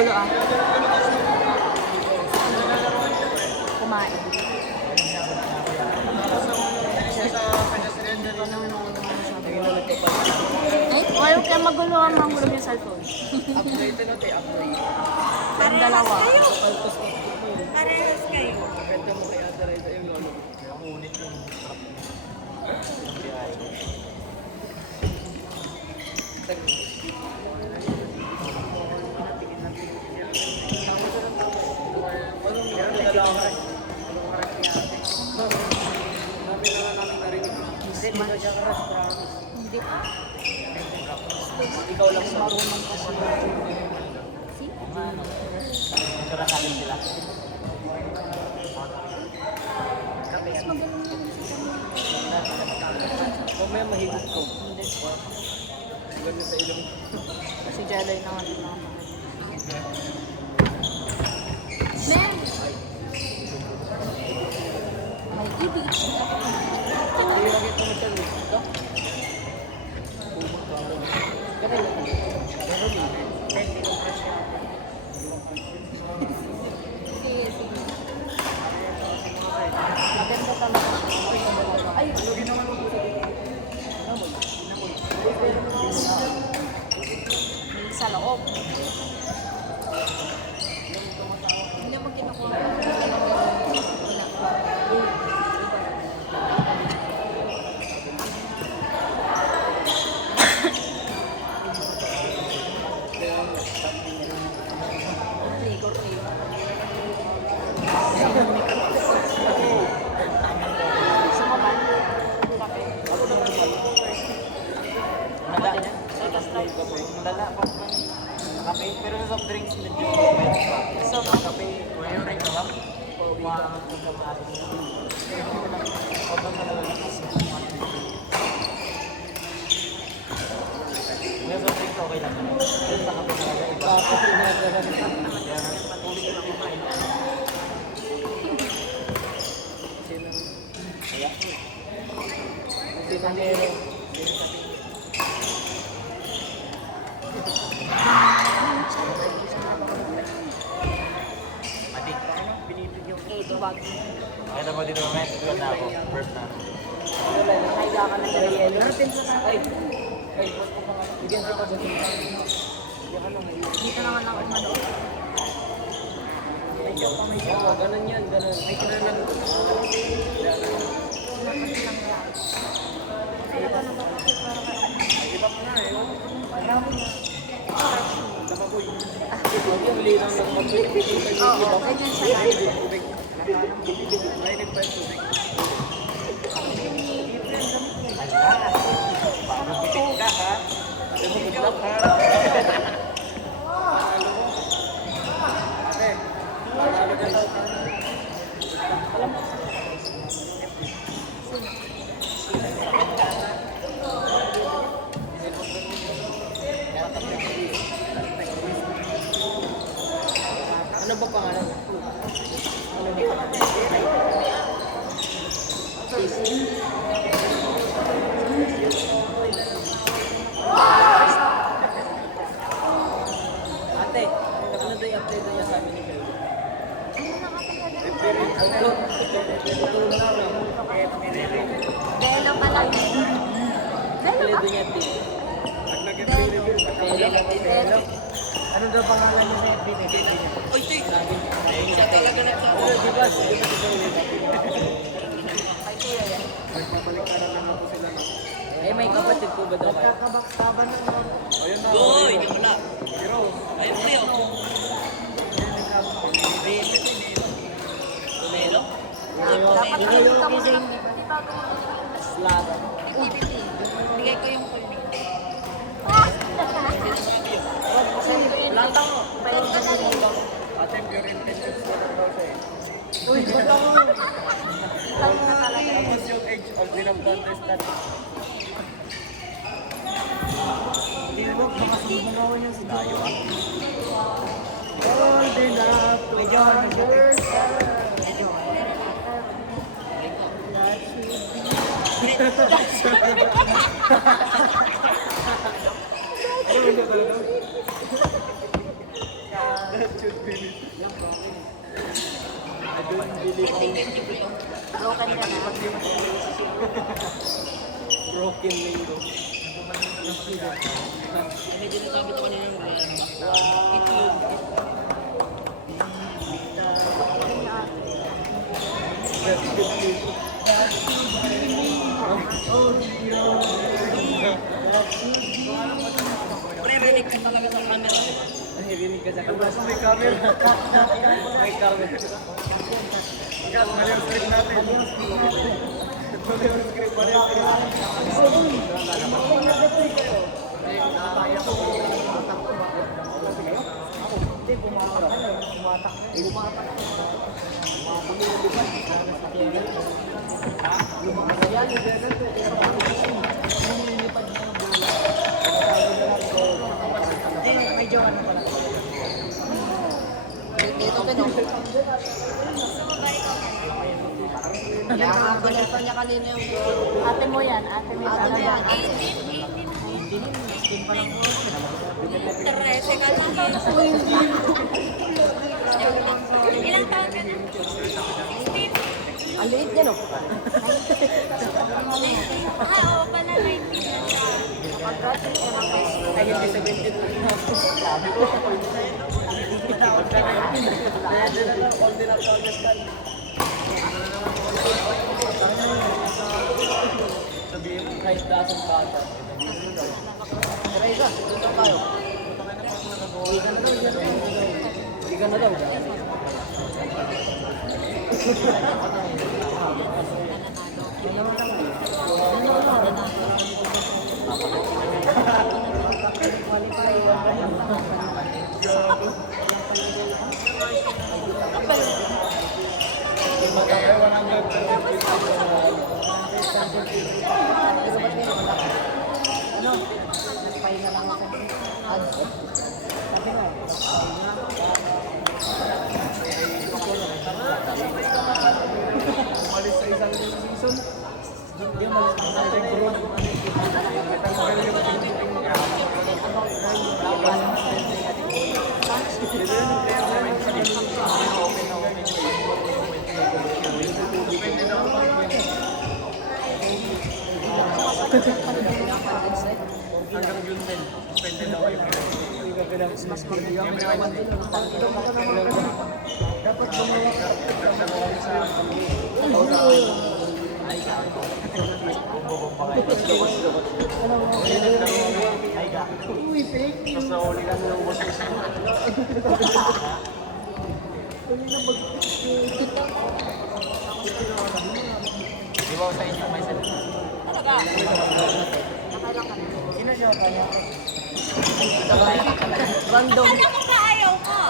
Magulo ah. Kumain. Eh, ayaw kaya magulo ang mahulog yung cellphone. Upgrade na tayo, upgrade. Ang dalawa. Parehas kayo. Pwede mo kaya tayo yung lolo. Hindi. Ikaw lang sa Marunong kasi. See? Karakalin sila. Mas magaling yun. Mamaya mahigit ko. Ganda sa ilong. Kasi jelly na nga din ako. Men! May ADHD ako. Hindi lang ito mo siya. Ito? Sige, sige. Maganda talaga. Ay, sa loob. Hindi mo kinukuha. Dala pa po. Kape, pero sa soft drinks medyo so, kape, yung rin ka ba? Yung soft drinks okay lang. Yung sa kape talaga iba. Kape na talaga. Kaya patuloy ko lang kumain. Kaya po. Kasi sandero. Mati. Binibigyan ko. Eh, duwag. Kaya mo dito mamaya, tutuan na ako. Burp na. Nakahiga ka na sa yelo. Ay, post ko pa nga. Bigyan ko pa dyan. Dito naman ako manood. Oo, ganun yan, ganun. May kinanan ko. Iba pa na eh. Tababoy. Huwag yung linang ng maboy. Oo, ganyan siya tayo. Tubig. Mainit pa yung tubig. Bago pitik ka ha. Lumugod ha. Ate, panalo ka daw. Alam mo. Ano ba pangalan? Ano ni Ate, ano daw yung update niya sa amin ni Kayo? Delo pa lang. Delo Delo ba? niya din. Delo. Delo. Ano daw pangalan niya sa FB niya? Oy, Tik! Siya talaga nagsabi. Di ba? Magbabalik ka na lang ako sila. Eh, may kapatid ko ba daw kayo? Kakabaktaban na naman. Ayun na. Uy, di wala. Pero, ayun kayo. Tumelo? Dapat pinita mo na lang. Slava. Bigay ko yung full name. Lata mo. Balik ka na rin. Ate, pure intentions ko lang daw siya eh. Uy, ba't ako? Lang na talaga. Tapos yung age of the contest natin. Hindi mo, baka sumugawan niya si Dayo ah. All the love to your girls. Ano ba talaga? Broken ka na. Broken linggo. Medyo nasabi ko kanina ng itlog. Rinig ka talaga sa camera. Rinig ka sa camera. May camera. May camera. Ikaw, mali ang script natin. Mali ang script. Mali ang medyo ano pala. Ito ka nung. Kaya nga balita niya kanina yung Ate mo yan, ate mo ate yan. niya. 13 ka lang. Ilang taon ka na? 16? Ang liit niya, no? Oo pala, 19 na siya. Nakag-graduate ka ng high school. Ay, hindi 17 na. Sabi ko, sabihin mo, kahit dasang bata. Try ka, dito tayo. Iga na daw. Ano? Kaya na lang ako. Sabi nga. Umalis sa isang season. Hindi umalis sa isang group. Hanggang June 10, pwede daw kayo. Mas magiging dapat gumawa ka uy, fake news. Sa uli ka ng boss mo. Di ba sa inyo may salita? Talaga? Nakailang ka na? Sino siya kanya? Random. Ano kung kaayaw ka?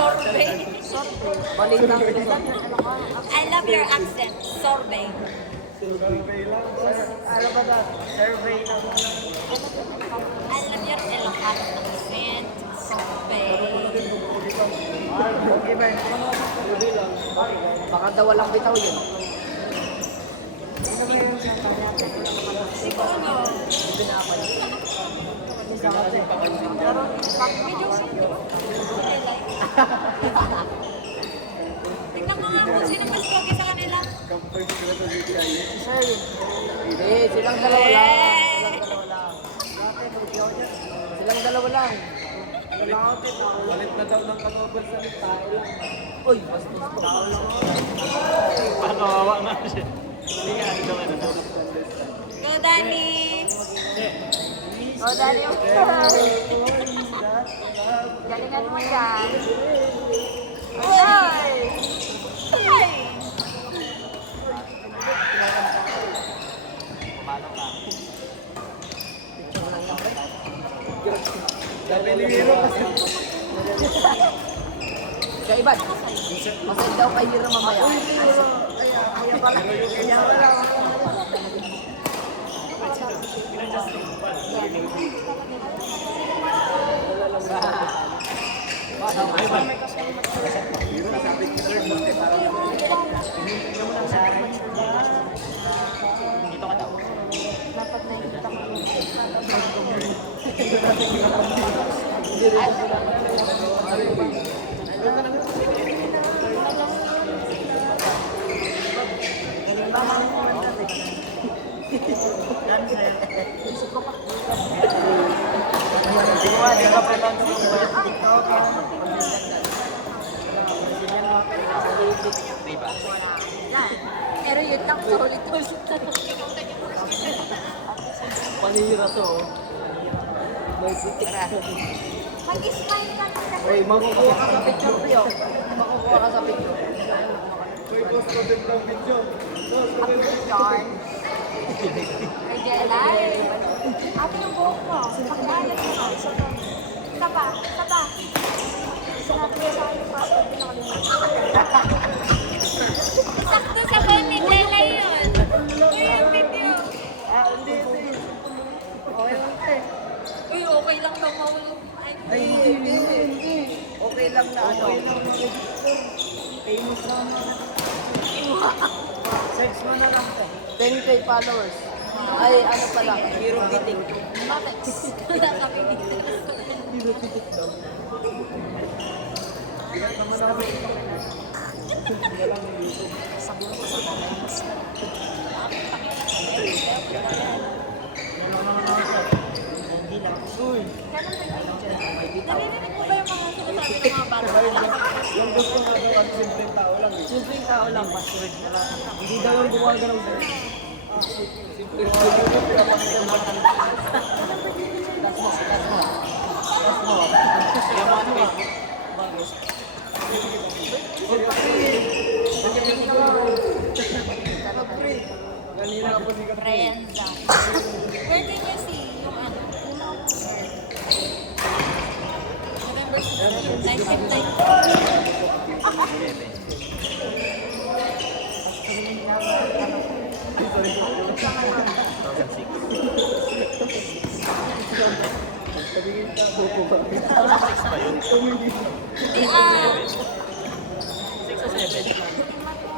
Sorbet. Balita. I love your accent. Sorbet. Survey lang. Ano ba ba? Survey lang. I love your accent. Sorbet. Baka daw walang bitaw yun. Siguro ano? Hindi na ako. Pero medyo sino? Tignan mo nga kung sino mas pogi sa kanila. Hindi, silang dalawa lang. Silang dalawa lang. Balit na daw ng kanobal sa tao lang. Uy, bastos ko. Tao lang. Pakawawa nga siya. Hindi nga, ano naman na. Go, Danny! Oh, Danny, galingan mo yan. Ay! Ay! Sabi ni Hiro kasi. Kaiban, masay daw kay Hiro mamaya. Kaya pala. Kaya pala. Dito ka daw. Dapat nakikita ko. Pero yun lang, paulit-ulit. Panira to. May putik. Mag-smile ka lang kasi. Uy, makukuha ka sa picture, Pio. Makukuha ka sa picture. Uy, boss, content ng video. Boss, Ako yarn. Regelay. Ako yung buhok mo. Pagdalat mo. Isa pa. Isa pa. Sinabi ko sa akin, passport din ako sakto sa phone ni Jelay yun. Uy, yung video. Hindi. Okay lang, eh. Uy, okay lang daw mahulog. Ay, hindi. Okay lang na ano. Famous naman. Search mo na lang to. 10K followers. Ay, ano pala, Hero Beating. Matex. Wala kami dito. Hero Beating daw. Sabihin ko sa comments. Uy, Narinig mo ba yung mga sinasabi ng mga bata? yung gusto nga daw ang simpleng tao lang eh. Simpleng tao lang, password na lang. Hindi daw yung gumagalaw sa simpleng tao lang yung pinapakita mo. Tas mo. Yung mga Facebook. Kanina ka po di ka Brenda. Where can you see yung ano? November 16, 1990.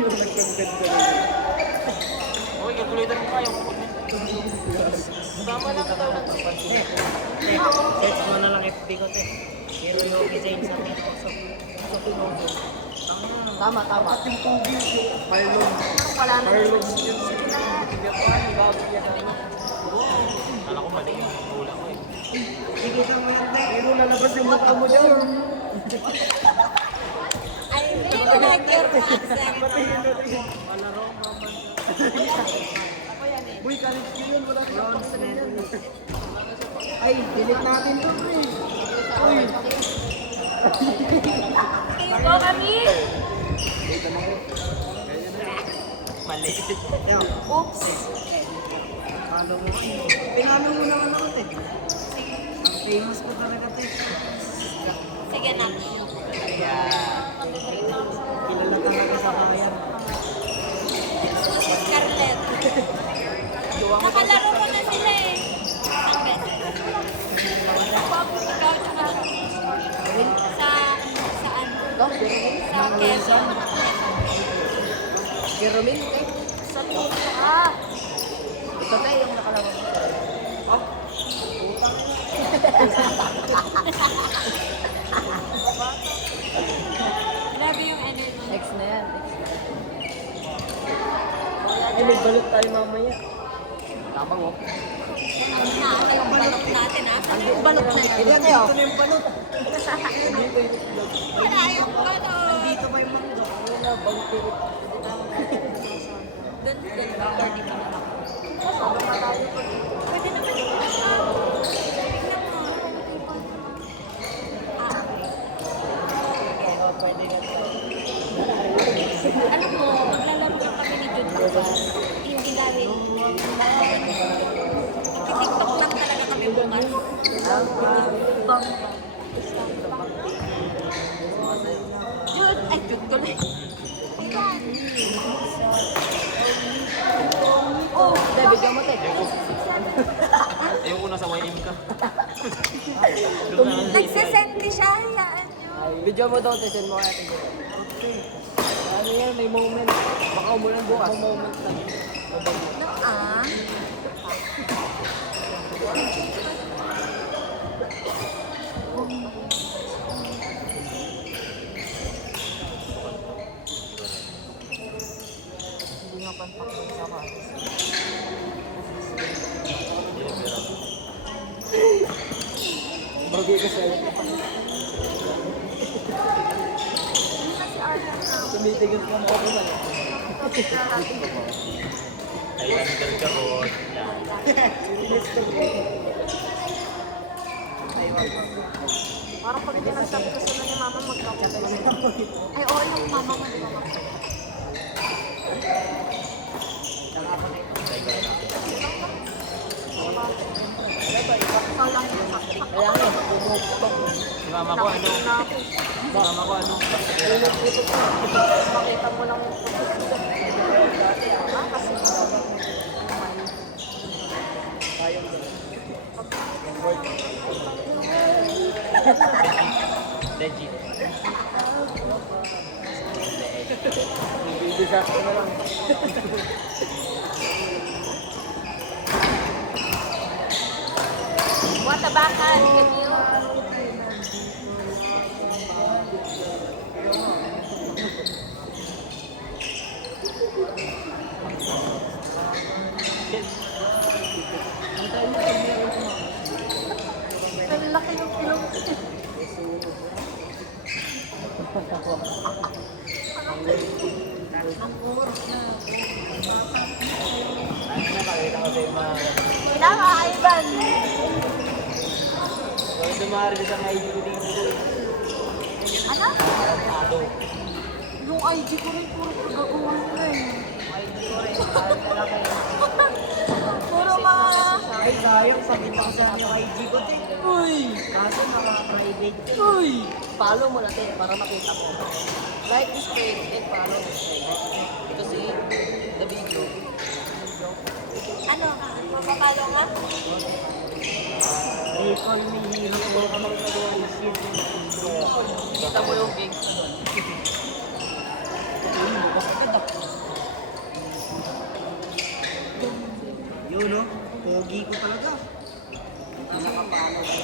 yung nag-content sa Okay, calculator mo kayo. Tama lang ka daw lang. Search mo na lang FB ko, te. Pero yung design sa akin. Tama. At yung tubig, yung Marlon. Wala na. Marlon, yun Kala ko mali yung hula ko eh. Sige ka mo yan, te. Pero lalabas yung mata mo dyan. I really like your accent. Uy, college ko yun. Wala ka pa yan. Ay, delete natin to, pre. Uy. Kayo po kami. Mali. Oops. Pinalo mo naman ako, te. Ang famous ko talaga, te. Sige na. Kilala talaga sa bayan. Scarlett. Nakalaro ko na sila eh. Isang beses. Ikaw tsaka sa saan? Sa Quezon. Jeromel, te. Sa Tuto. Ah. Ito, te, yung nakalaro. Oh. Grabe yung energy. Next na yan. Ay, may balot tayo mamaya. Tama mo. Ang naatay yung balok natin ha. Saan yung balok na yan? Ito na yung balot. Wala yung balok. Dito pa yung mangga. Wala, bangkit. Doon, recording ka na lang. Pwede naman yung alam mo, maglalaro lang kami ni Jun Bakbas. Hindi dahil TikTok lang talaga kami bukas. Bang. Jun, ay Jun ko lang. Ayan. Oh, David, yung mati. Ayoko na sa YM ka. nagsasend siya. Hayaan nyo. Video mo daw, send mo kaya. Ano yan, may moment. Baka umulan bukas. May moment lang. No, ah. Hindi nga pantak ng sapatos. Bagay ka sa'yo. Hindi na si Arlen na. Tumitigas ka na ako ba? Kailan nagkaroon. Parang pag pinagsabi ko sila ni mama magkakita. Ay, oo, yung mama mo, di ba? Ikaw lang yung sakit. Kaya nga, pumutok. Si mama ko ano? Si mama ko ano? Makita mo lang yung kasi Legit. Disaster na lang. Watabakan, Camille. Ang laki ng ilong. Nakakita ko sa'yo mga... Tama, Ivan. Kung dumari sa mga ID ko dito. Ano? Tado. Yung IG ko rin puro gagawin na eh. Puro mga... Ay, sayang. Sabihin pa kasi namin yung IG ko, te. Uy! Kaso naka-private. Uy! Follow mo na, te, para makita ko. Like this page and follow this page. Ito si The Video. Ano? Mapapalo nga? Di ko yung hihilo ko ka magkagawa ng shit. Kita mo yung gigs na doon. Yun, no? Pogi ko talaga. Nakapano ko.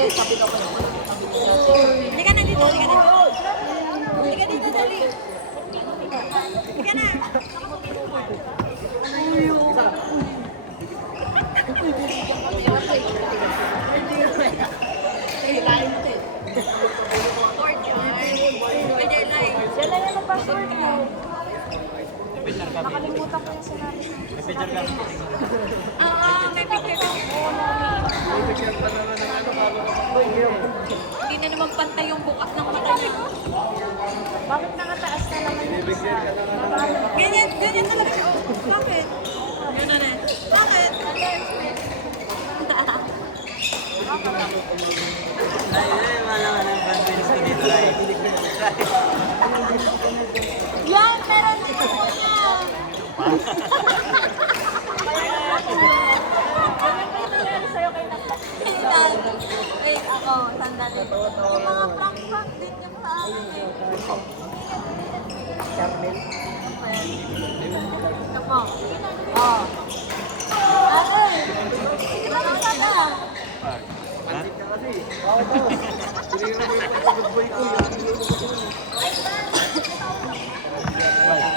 Yes, sabi ka pa yung sabi ko dati. Hindi ka na dito, hindi ka na dito. Hindi ka dito, dali. Hindi ka na. Yan lang yung password mo. Nakalimutan ko yung sinabi ko. Picture ka. May picture. Hindi na naman pantay yung bukas ng mata niya. Bakit nakataas na naman yung isa? Ganyan, ganyan talaga siya. Oh, bakit? Gano'n na. Bakit? Ay, malaman ang confidence ko dito, Ray. Yan, meron din ako niya. Wait, ako, sandali. Yung mga prank-prank din yung sa akin eh. Ito po. Oh. Ate, hindi ba lang sana? Pansit ka kasi. Oo, boss. Hindi mo yung pagkabad boy ko. Wala.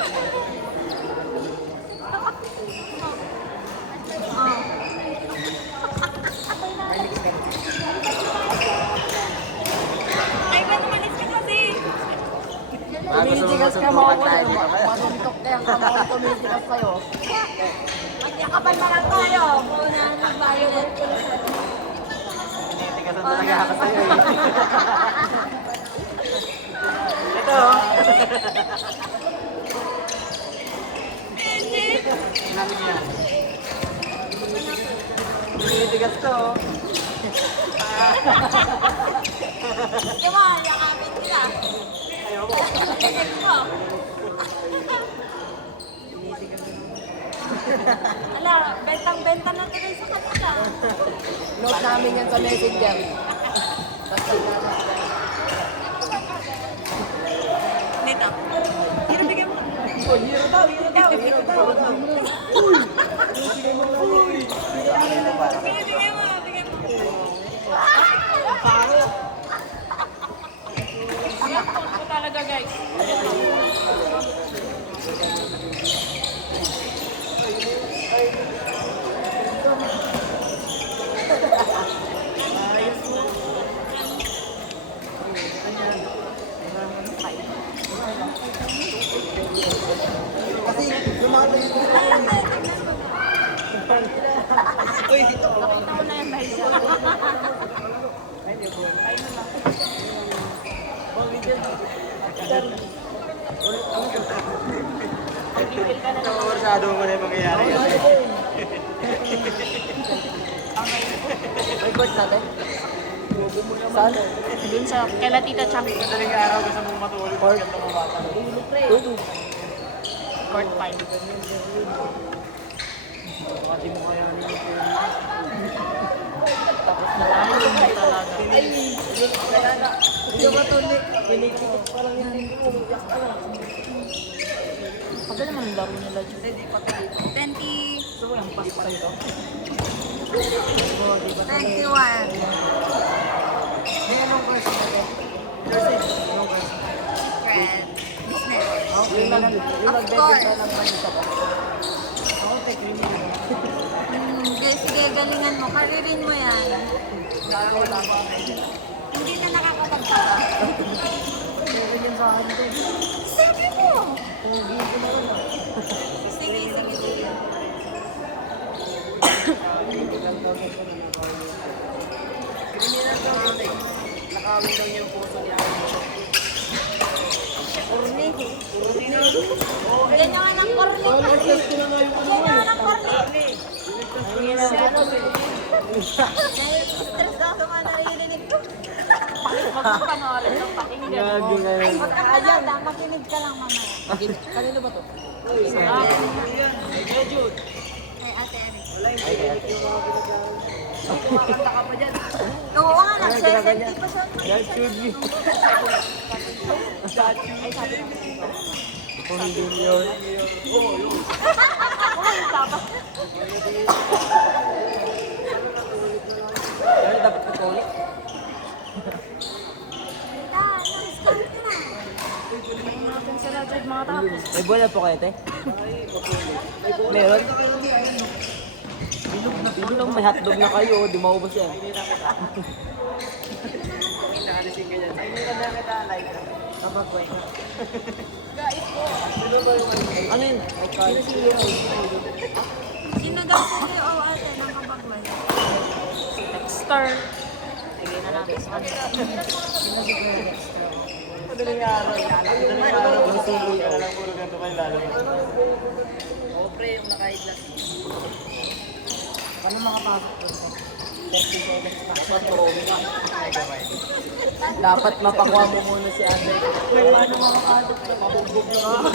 Ay, ba umalis ka kasi? Tumitigas ka mo ako. Masuntok na yung kamay ko tumitigas sa'yo. Magyakapan na lang tayo. Muna nag-violet ko lang. Tumitigas na talaga ako sa'yo eh. Ito. Sinabi niya. Tumitigas to. Di ba, yakapin sila. Ayaw mo. Tingnan mo. Ala, bentang-benta na tuloy sa kanila. Note namin yan sa messenger. Basta Dito. Sino bigyan mo? Hero daw, hero daw, hero daw. Bigyan mo, bigyan mo. Yan po talaga guys. Kasi lumakad yung Uy, ito. Nakita ko na yan dahil sa pagigil ka na lang. Masyado mo na yung mangyayari. Record natin. Saan? Dun sa kay Tita Chang. Madaling araw gusto mong matulog pag ito mga bata. Court 5. Pati mo kaya nito. Tapos na Ayun na talaga. Hindi ba ito? Pinipitik pa lang yan. Pagka naman ang laro nila dyan. Hindi pa ito. 20. Gusto mo yung pas pa ito? 21. May anong version natin? Jersey, anong version? Secret. Business. Yung Of nagbebenta course. ng banisa ba? Ako, criminal. Sige, galingan mo. Karirin mo yan. Parang wala pa ako. Hindi na nakakapagtaka. Meron yun sa akin ito. Sabi mo. Pogi ko na rin. Sige. Criminal daw ito eh. Nakawin daw yung puso niya. Kurni. Kurni na. Diyan na nga ng korne. Diyan na nga ng korne. Stress ako sa mga naririnig ko. Panoorin ng pakinggan mo. Ay, huwag kang manada. Makinig ka lang mamaya. Kanino ba to? Ay, ate Eric. Kumakanta ka pa dyan. Oo nga, nag-70 pa siya. That should be. Kung hindi yun. Ano dapat ko kulit? Start ka na. Natin sila dyan mga tapos. May bola po kayo, te? Meron? Bilog may hotdog na kayo, di maubos yan. Kapag ko Ano yun? Sino daw sila o ate ng kabagway? Si Dexter. Bigay na natin sa kanila. Sino si Kuya Dexter? Madaling araw. Madaling araw. Masuli ka na lang puro ganito kayo lalo. O, pre, yung naka-higlas. Paano makapasok ko? 30 seconds pa. Dapat mapakuha mo muna si Andre. Paano makakadok ka? Mabugbog na ako.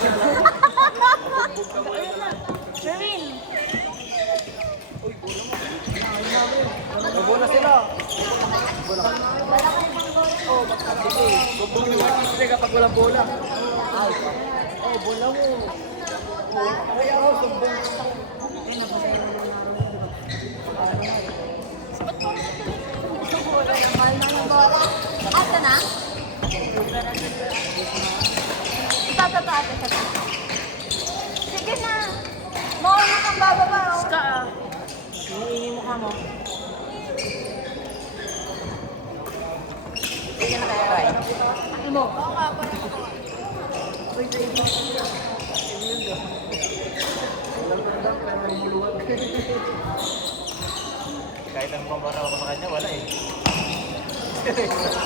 Sherwin! Bola sila. Bubog ni Marcos Ray kapag walang bola. Ay, bola mo. Kaya ako, sumbong. Ate na? Ibababa ate ka na. Sige na. Mauna kang bababa. Ska. Hinihingi mo ka mo. Hindi ka na kaya kaya. Ano mo? Kahit ang pambara ko sa kanya, wala eh. Wala eh.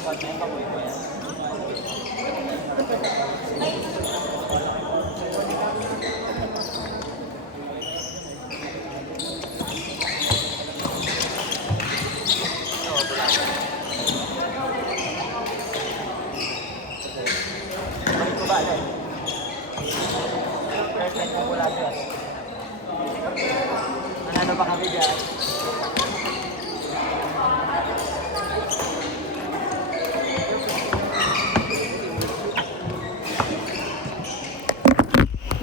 Dapat may kamoy ko yan. Ito ba, Alay? Perfect na mula dyan. Ano ba kami dyan?